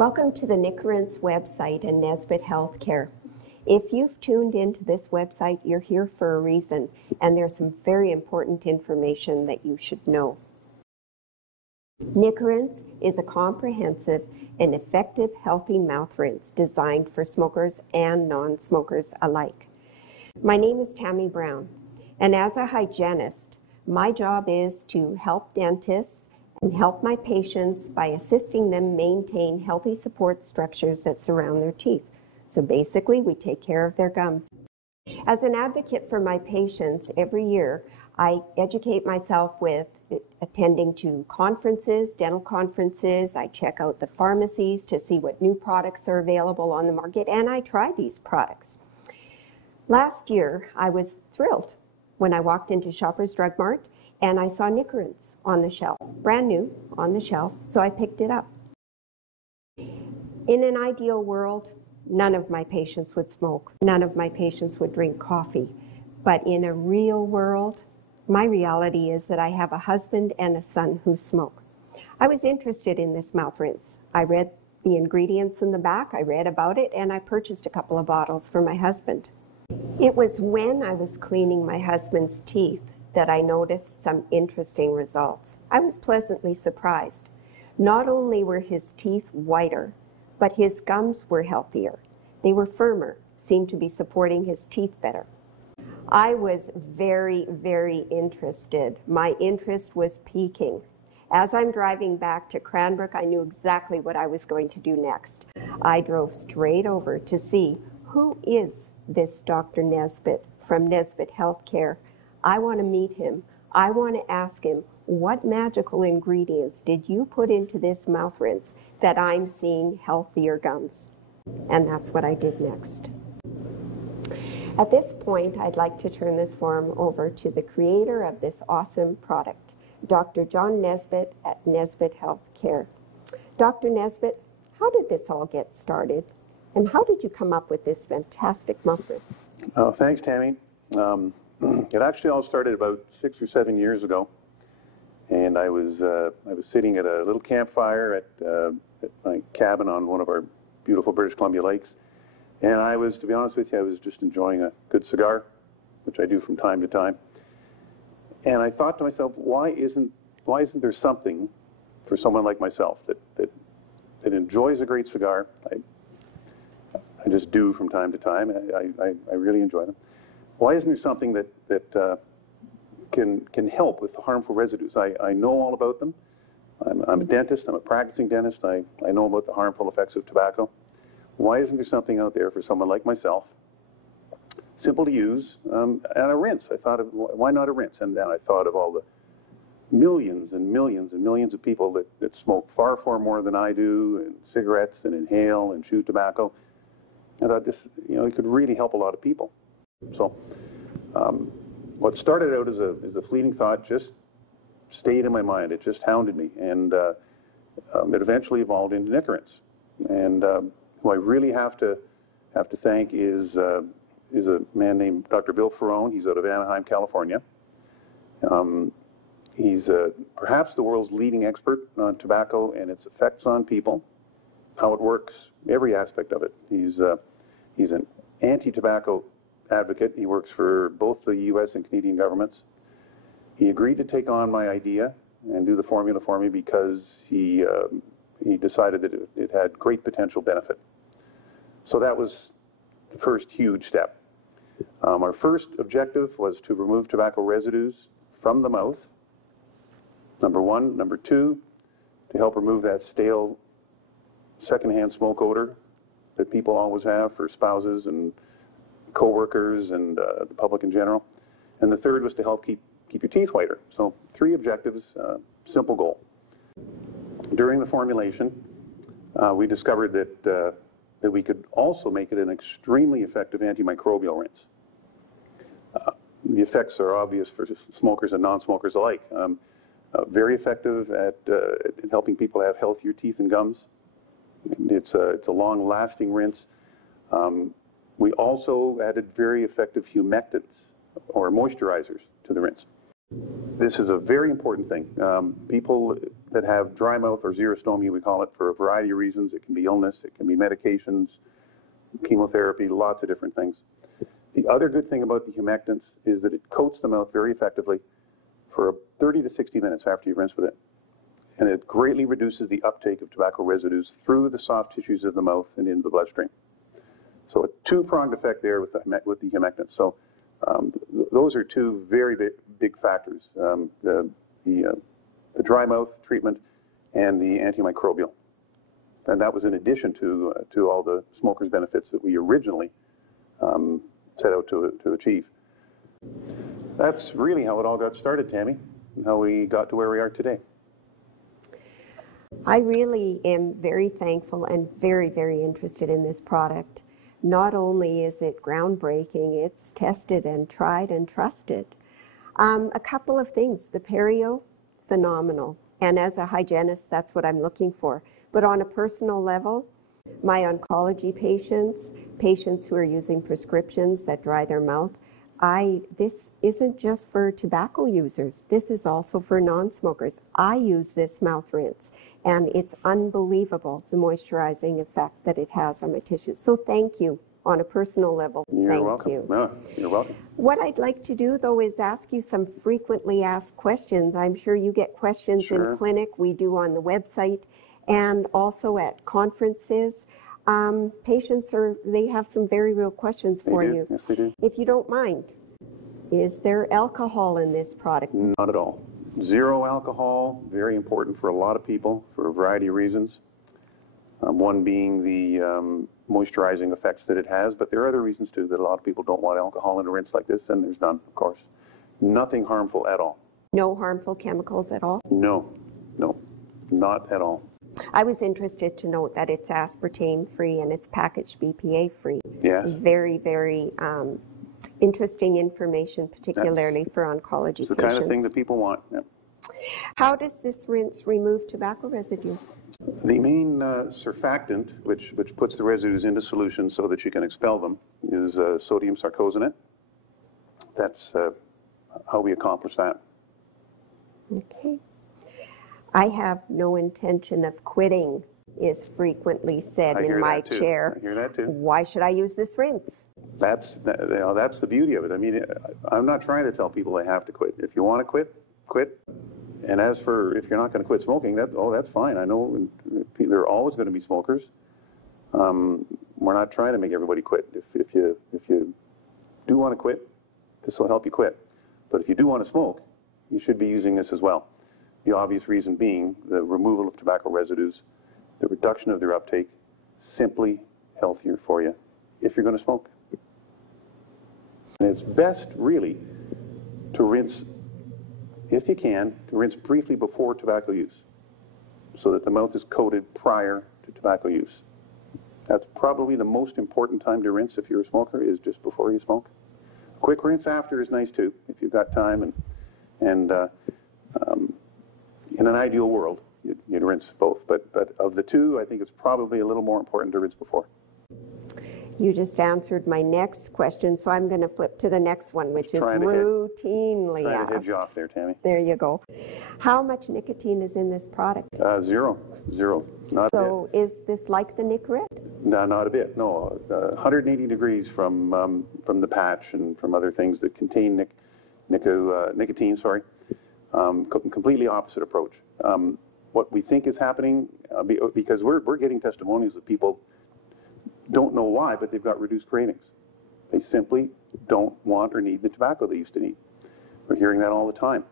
Welcome to the Nicorinc's website and Nesbitt Healthcare. If you've tuned into this website, you're here for a reason, and there's some very important information that you should know. Nicorinc's is a comprehensive and effective healthy mouth rinse designed for smokers and non-smokers alike. My name is Tammy Brown, and as a hygienist, my job is to help dentists and help my patients by assisting them maintain healthy support structures that surround their teeth. So basically, we take care of their gums. As an advocate for my patients, every year I educate myself with attending to conferences, dental conferences. I check out the pharmacies to see what new products are available on the market, and I try these products. Last year, I was thrilled when I walked into Shoppers Drug Mart and I saw Nicorinc's on the shelf, brand new on the shelf, so I picked it up. In an ideal world, none of my patients would smoke. None of my patients would drink coffee. But in a real world, my reality is that I have a husband and a son who smoke. I was interested in this mouth rinse. I read the ingredients in the back, I read about it, and I purchased a couple of bottles for my husband. It was when I was cleaning my husband's teeth that I noticed some interesting results. I was pleasantly surprised. Not only were his teeth whiter, but his gums were healthier. They were firmer, seemed to be supporting his teeth better. I was very, very interested. My interest was peaking. As I'm driving back to Cranbrook, I knew exactly what I was going to do next. I drove straight over to see who is this Dr. Nesbitt from Nesbitt Healthcare. I want to meet him. I want to ask him, what magical ingredients did you put into this mouth rinse that I'm seeing healthier gums? And that's what I did next. At this point, I'd like to turn this forum over to the creator of this awesome product, Dr. John Nesbitt at Nesbitt Healthcare. Dr. Nesbitt, how did this all get started? And how did you come up with this fantastic mouth rinse? Oh, thanks, Tammy. It actually all started about 6 or 7 years ago, and I was sitting at a little campfire at my cabin on one of our beautiful British Columbia lakes, and I was, to be honest with you, I was just enjoying a good cigar, which I do from time to time, and I thought to myself, why isn't there something for someone like myself that enjoys a great cigar? I just do from time to time. I really enjoy them. Why isn't there something that can help with the harmful residues? I know all about them. I'm a dentist. I'm a practicing dentist. I know about the harmful effects of tobacco. Why isn't there something out there for someone like myself, simple to use, and a rinse? I thought of, why not a rinse? And then I thought of all the millions and millions and millions of people that smoke far, far more than I do, and cigarettes and inhale and chew tobacco. I thought this, it could really help a lot of people. So what started out as a fleeting thought just stayed in my mind. It just hounded me, and it eventually evolved into Nicorinc's. And who I really have to thank is a man named Dr. Bill Ferrone. He's out of Anaheim, California. He's perhaps the world's leading expert on tobacco and its effects on people, how it works, every aspect of it. He's an anti-tobacco advocate. He works for both the U.S. and Canadian governments. He agreed to take on my idea and do the formula for me because he decided that it had great potential benefit. So that was the first huge step. Our first objective was to remove tobacco residues from the mouth, number one. Number two, to help remove that stale secondhand smoke odor that people always have for spouses and co-workers and the public in general. And the third was to help keep your teeth whiter. So 3 objectives, simple goal. During the formulation, we discovered that we could also make it an extremely effective antimicrobial rinse. The effects are obvious for smokers and non-smokers alike. Very effective at helping people have healthier teeth and gums. It's a long-lasting rinse. We also added very effective humectants or moisturizers to the rinse. This is a very important thing. People that have dry mouth or xerostomia, we call it, for a variety of reasons. It can be illness, it can be medications, chemotherapy, lots of different things. The other good thing about the humectants is that it coats the mouth very effectively for 30 to 60 minutes after you rinse with it. And it greatly reduces the uptake of tobacco residues through the soft tissues of the mouth and into the bloodstream. So a two-pronged effect there with the humectants. So those are two very big factors, the dry mouth treatment and the antimicrobial. And that was in addition to all the smokers' benefits that we originally set out to achieve. That's really how it all got started, Tammy, and how we got to where we are today. I really am very thankful and very, very interested in this product. Not only is it groundbreaking, it's tested and tried and trusted. A couple of things. The perio, phenomenal. And as a hygienist, that's what I'm looking for. But on a personal level, my oncology patients, patients who are using prescriptions that dry their mouth, this isn't just for tobacco users. This is also for non-smokers. I use this mouth rinse, and it's unbelievable the moisturizing effect that it has on my tissues. So thank you on a personal level. You're welcome. No, you're welcome. What I'd like to do, though, is ask you some frequently asked questions. I'm sure you get questions Sure. in clinic. We do on the website and also at conferences. Patients they have some very real questions for you. Yes, they do. If you don't mind, is there alcohol in this product? Not at all. Zero alcohol, very important for a lot of people for a variety of reasons. One being the moisturizing effects that it has, but there are other reasons too that a lot of people don't want alcohol in a rinse like this, and there's none, of course. Nothing harmful at all. No harmful chemicals at all? No, not at all. I was interested to note that it's aspartame-free and it's packaged BPA-free. Yes. Very, very interesting information, particularly for oncology It's the patients. kind of thing that people want. Yeah. How does this rinse remove tobacco residues? The main surfactant, which puts the residues into solution so that you can expel them, is sodium sarcosinate. That's how we accomplish that. Okay. I have no intention of quitting, is frequently said I hear in my that too. chair. I hear that too. Why should I use this rinse? That's the beauty of it. I mean, I'm not trying to tell people they have to quit. If you want to quit, quit. And as for if you're not going to quit smoking, that's fine. I know there are always going to be smokers. We're not trying to make everybody quit. If you do want to quit, this will help you quit. But if you do want to smoke, you should be using this as well. The obvious reason being the removal of tobacco residues, the reduction of their uptake, simply healthier for you if you're going to smoke. And it's best, really, to rinse, if you can, to rinse briefly before tobacco use so that the mouth is coated prior to tobacco use. That's probably the most important time to rinse if you're a smoker, is just before you smoke. A quick rinse after is nice too, if you've got time. And in an ideal world, you'd rinse both. But of the two, I think it's probably a little more important to rinse before. You just answered my next question, so I'm going to flip to the next one, which is routinely Trying to head asked. you off there, Tammy. There you go. How much nicotine is in this product? Zero. Not a bit. So is this like the Nic Red? No, not a bit. No, 180 degrees from the patch and from other things that contain nicotine. Sorry, completely opposite approach. What we think is happening, because we're getting testimonials of people don't know why, but they've got reduced cravings. They simply don't want or need the tobacco they used to need. We're hearing that all the time.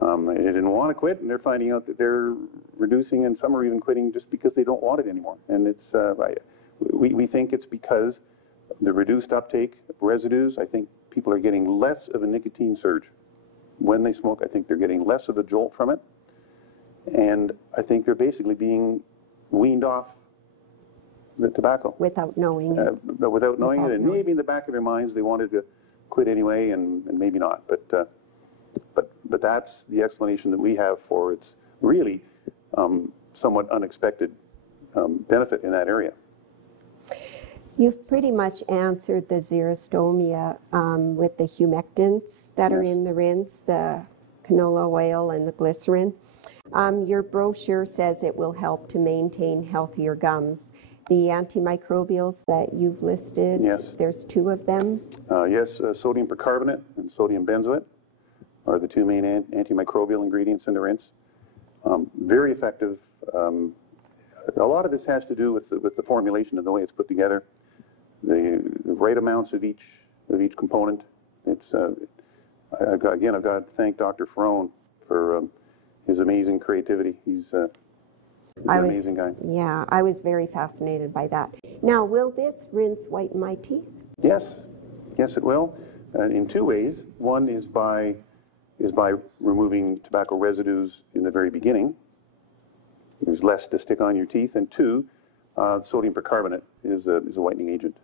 They didn't want to quit, and they're finding out that they're reducing, and some are even quitting just because they don't want it anymore. And it's we think it's because of the reduced uptake of residues. I think people are getting less of a nicotine surge when they smoke. I think they're getting less of a jolt from it, and I think they're basically being weaned off the tobacco Without knowing it. but without knowing it, and knowing. maybe in the back of their minds they wanted to quit anyway, and maybe not. But that's the explanation that we have for its really somewhat unexpected benefit in that area. You've pretty much answered the xerostomia with the humectants that are Yes. in the rinse, the canola oil and the glycerin. Your brochure says it will help to maintain healthier gums. The antimicrobials that you've listed, Yes. there's 2 of them. Yes, sodium percarbonate and sodium benzoate are the 2 main antimicrobial ingredients in the rinse. Very effective. A lot of this has to do with the formulation and the way it's put together. The right amounts of each component. It's I've got to thank Dr. Ferrone for his amazing creativity. He's an amazing guy. Yeah, I was very fascinated by that. Now, will this rinse whiten my teeth? Yes, yes, it will. In 2 ways. One is by removing tobacco residues in the very beginning. There's less to stick on your teeth. And 2, sodium percarbonate is a whitening agent,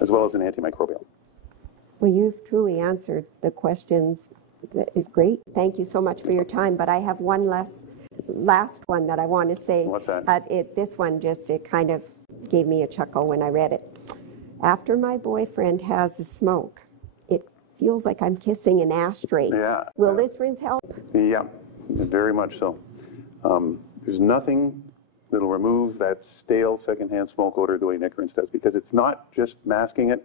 as well as an antimicrobial. Well, you've truly answered the questions. Great. Thank you so much for your time. But I have one last one that I want to say. What's that? This one it kind of gave me a chuckle when I read it. After my boyfriend has a smoke, it feels like I'm kissing an ashtray. Yeah. Will this rinse help? Yeah, very much so. There's nothing that'll remove that stale secondhand smoke odor the way Nick Rinse does, because it's not just masking it,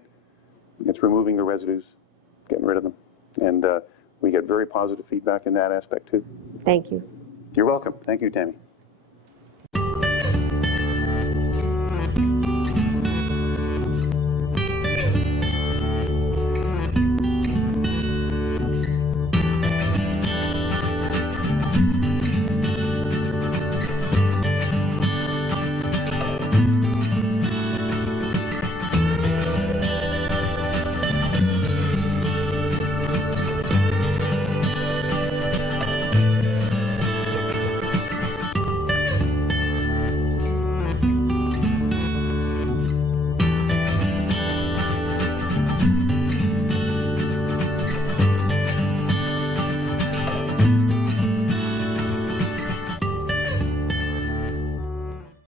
it's removing the residues, getting rid of them. And we get very positive feedback in that aspect too. Thank you. You're welcome. Thank you, Tammy.